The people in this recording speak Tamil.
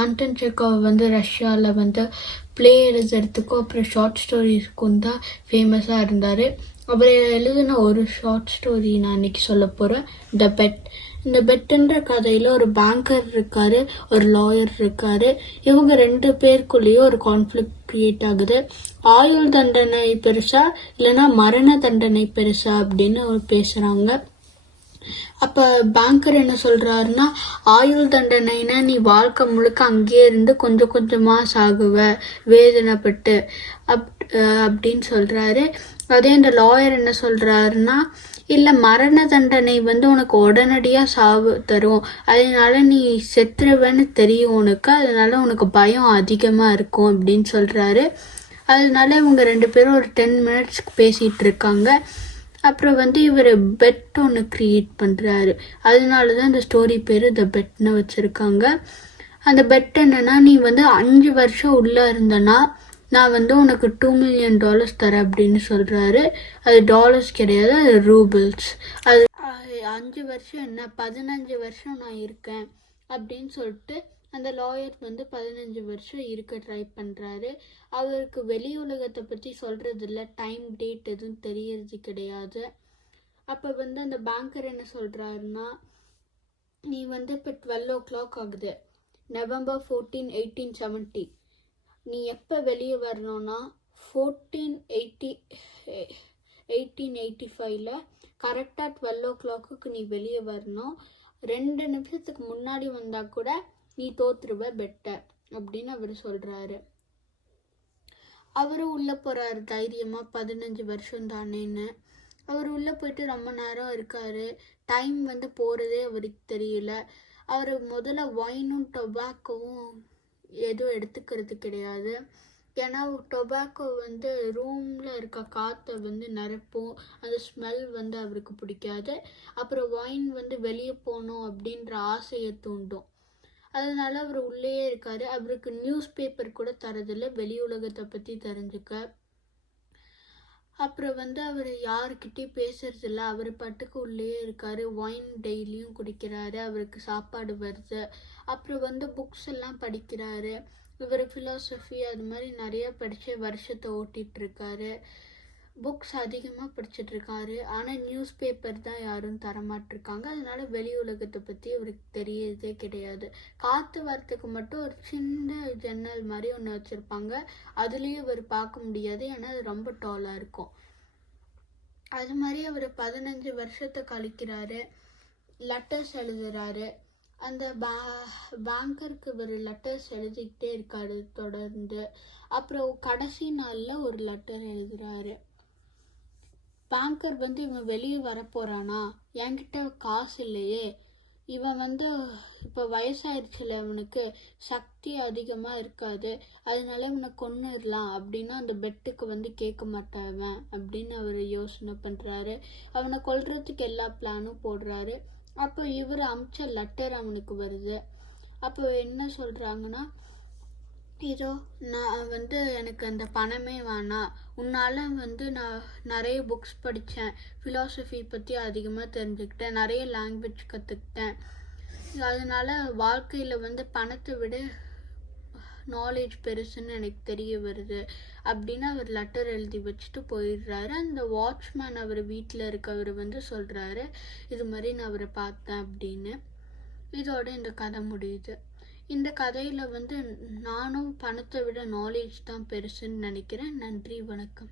ஆண்டன் செக்கோவ் வந்து ரஷ்யாவில் வந்து ப்ளே எழுதுறதுக்கும் அப்புறம் ஷார்ட் ஸ்டோரிஸ்க்கும் தான் ஃபேமஸாக இருந்தார். அவர் எழுதின ஒரு ஷார்ட் ஸ்டோரி நான் இன்னைக்கு சொல்ல போகிறேன், த பெட். இந்த பெட்டுன்ற கதையில் ஒரு பேங்கர் இருக்கார், ஒரு லாயர் இருக்கார். இவங்க 2 பேருக்குள்ளேயும் ஒரு கான்ஃப்ளிக்ட் க்ரியேட் ஆகுது. ஆயுள் தண்டனை பெருசா இல்லைன்னா மரண தண்டனை பெருசா அப்படின்னு பேசுகிறாங்க. அப்போ பேங்கர் என்ன சொல்கிறாருன்னா, ஆயுள் தண்டனைனா நீ வாழ்க்கை முழுக்க அங்கேயே இருந்து கொஞ்சம் கொஞ்சமாக சாகுவ வேதனைப்பட்டு அப்படின்னு சொல்கிறாரு. அதே இந்த லாயர் என்ன சொல்கிறாருன்னா, இல்லை மரண தண்டனை வந்து உனக்கு உடனடியாக சாவு தரும், அதனால நீ செத்துருவேன்னு தெரியும் உனக்கு, அதனால உனக்கு பயம் அதிகமாக இருக்கும் அப்படின்னு சொல்கிறாரு. அதனால இவங்க 2 பேரும் ஒரு 10 மினிட்ஸ்க்கு பேசிகிட்டு இருக்காங்க. அப்புறம் வந்து இவர் பெட் ஒன்று க்ரியேட் பண்ணுறாரு. அதனால தான் இந்த ஸ்டோரி பேர் த பெட்னு வச்சுருக்காங்க. அந்த பெட் என்னென்னா, நீ வந்து 5 வருஷம் உள்ளே இருந்தனா நான் வந்து உனக்கு $2 million தரேன் அப்படின்னு சொல்கிறாரு. அது டாலர்ஸ் கிடையாது, அது ரூபிள்ஸ். அது 5 வருஷம் என்ன 15 வருஷம் நான் இருக்கேன் அப்படின்னு சொல்லிட்டு அந்த லாயர் வந்து 15 வருஷம் இருக்க ட்ரை பண்ணுறாரு. அவருக்கு வெளி உலகத்தை பற்றி சொல்கிறது இல்லை, டைம் டேட் எதுவும் தெரியறது கிடையாது. அப்போ வந்து அந்த பேங்கர் என்ன சொல்கிறாருன்னா, நீ வந்து இப்போ 12 o'clock ஆகுது, November 14, 1870. நீ எப்போ வெளியே வரணும்னா 1885 கரெக்டாக 12 o'clock நீ வெளியே வரணும். 2 நிமிஷத்துக்கு முன்னாடி வந்தால் கூட நீ தோற்றுருவ பெட்டை அப்படின்னு அவர் சொல்கிறாரு. அவரும் உள்ளே போகிறாரு தைரியமாக, 15 வருஷம் தானேன்னு. அவர் உள்ளே போயிட்டு ரொம்ப நேரம் இருக்கார். டைம் வந்து போகிறதே அவருக்கு தெரியல. அவர் முதல்ல ஒயினும் டொபாக்கோவும் எதுவும் எடுத்துக்கிறது கிடையாது. ஏன்னா டொபாக்கோ வந்து ரூமில் இருக்க காற்றை வந்து நிரப்பும், அந்த ஸ்மெல் வந்து அவருக்கு பிடிக்காது. அப்புறம் ஒயின் வந்து வெளியே போகணும் அப்படின்ற ஆசையை தூண்டும். அதனால அவர் உள்ளேயே இருக்காரு. அவருக்கு நியூஸ் பேப்பர் கூட தரதில்லை வெளி உலகத்தை பற்றி தெரிஞ்சுக்க. அப்புறம் வந்து அவர் யாருக்கிட்டையும் பேசுறதில்ல, அவர் பாட்டுக்கு உள்ளேயே இருக்காரு. ஒயின் டெய்லியும் குடிக்கிறாரு, அவருக்கு சாப்பாடு வருது. அப்புறம் வந்து புக்ஸ் எல்லாம் படிக்கிறாரு. இவர் ஃபிலாசபி அது மாதிரி நிறைய படித்து வருஷத்தை ஓட்டிகிட்டு இருக்காரு. புக்ஸ் அதிகமாக படிச்சுட்ருக்காரு. ஆனால் நியூஸ் பேப்பர் தான் யாரும் தரமாட்டிருக்காங்க. அதனால வெளி உலகத்தை பற்றி அவருக்கு தெரியறதே கிடையாது. காற்று வரத்துக்கு மட்டும் ஒரு சின்ன ஜன்னல் மாதிரி ஒன்று வச்சுருப்பாங்க, அதுலேயும் இவர் பார்க்க முடியாது, ஏன்னா அது ரொம்ப டாலாக இருக்கும். அது மாதிரி அவர் 15 வருஷத்தை கழிக்கிறாரு. லெட்டர்ஸ் எழுதுறாரு. அந்த பேங்கருக்கு இவர் லெட்டர்ஸ் எழுதிக்கிட்டே இருக்காரு தொடர்ந்து. அப்புறம் கடைசி நாளில் ஒரு லெட்டர் எழுதுறாரு. பேங்கர் வந்து இவன் வெளியே வரப்போகிறானா, என்கிட்ட காசு இல்லையே, இவன் வந்து இப்போ வயசாயிருச்சுல, இவனுக்கு சக்தி அதிகமாக இருக்காது, அதனால இவனை கொன்னுடலாம் அப்படின்னா அந்த பெட்டுக்கு வந்து கேட்க மாட்டாவன் அப்படின்னு அவர் யோசனை பண்ணுறாரு. அவனை கொல்றதுக்கு எல்லா பிளானும் போடுறாரு. அப்போ இவர் அமிச்ச லெட்டர் அவனுக்கு வருது. அப்போ என்ன சொல்கிறாங்கன்னா, இதோ நான் வந்து எனக்கு அந்த பணமே வேணாம், உன்னால் வந்து நான் நிறைய புக்ஸ் படித்தேன், ஃபிலாசபி பற்றி அதிகமாக தெரிஞ்சுக்கிட்டேன், நிறைய லாங்குவேஜ் கற்றுக்கிட்டேன், அதனால் வாழ்க்கையில் வந்து பணத்தை விட நாலேஜ் பெருசுன்னு எனக்கு தெரிய வருது அப்படின்னு அவர் லெட்டர் எழுதி வச்சுட்டு போயிடுறாரு. அந்த வாட்ச்மேன் அவர் வீட்டில் இருக்கவர் வந்து சொல்கிறாரு, இது மாதிரி நான் அவரை பார்த்தேன் அப்படின்னு. இதோட இந்த கதை முடியுது. இந்த கதையில் வந்து நானும் பணத்தை விட நாலேஜ் தான் பெருசுன்னு நினைக்கிறேன். நன்றி, வணக்கம்.